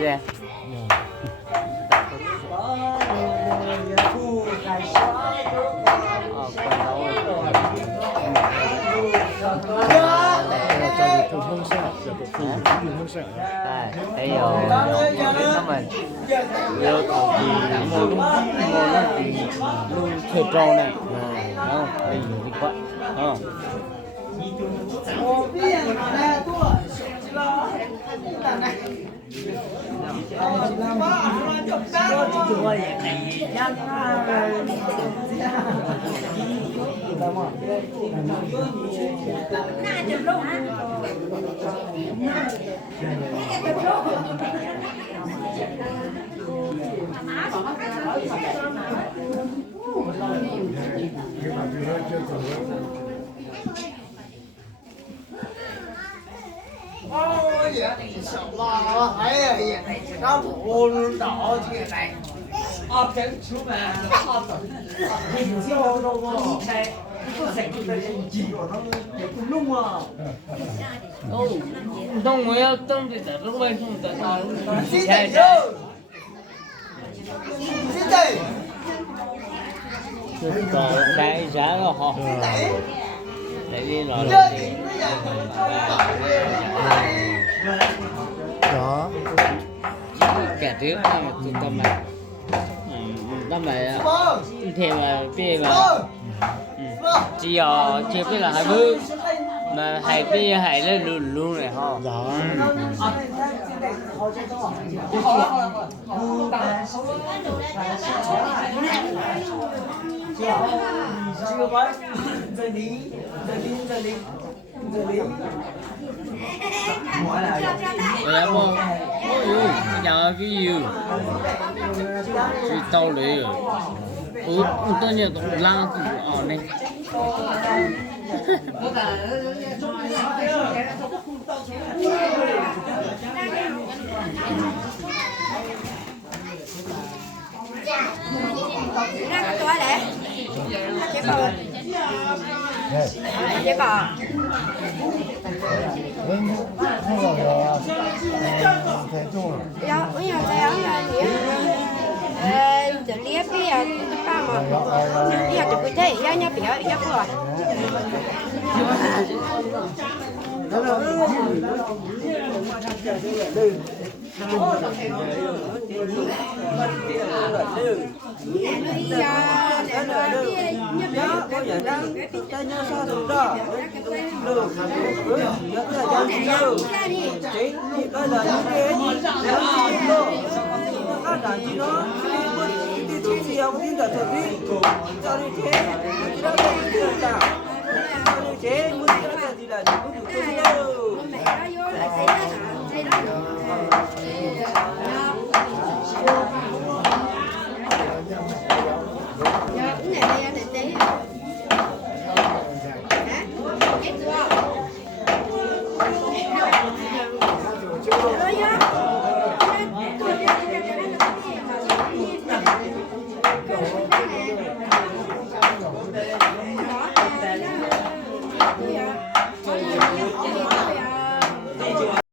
Yeah. thông thông xe, giờ bộ phim thông xe. Thấy rồi, nó mình yêu cầu gì mua nó thì luôn thuê trâu này, không? Đây là gì vậy? Không? Ôi dạ sợ lo thấy rồi dạ nó buồn đỏ chuyện này ập đến chú mà ập hình siêu đâu mà này có thành cái gì của nó cũng lung à Không mới tâm thì tại lúc bên không tại sao xin thầy chứ xin thầy còn cái giá nó họ để đi rồi Đó. kẻ trước là trung tâm này tâm này thêm là bia mà chỉ ở chỉ biết là hai bữa mà hai bia hai lên luôn luôn này ha Đó. chưa mấy giờ đi bây giờ mua giờ cái gì chỉ tao lấy rồi tôi nhớ tụi lang tụi ở này Ra cái đấy chế bò chế bò bây giờ đây là để liếc bây giờ ba mà bây giờ tụi thế giờ nhá bây giờ qua cái này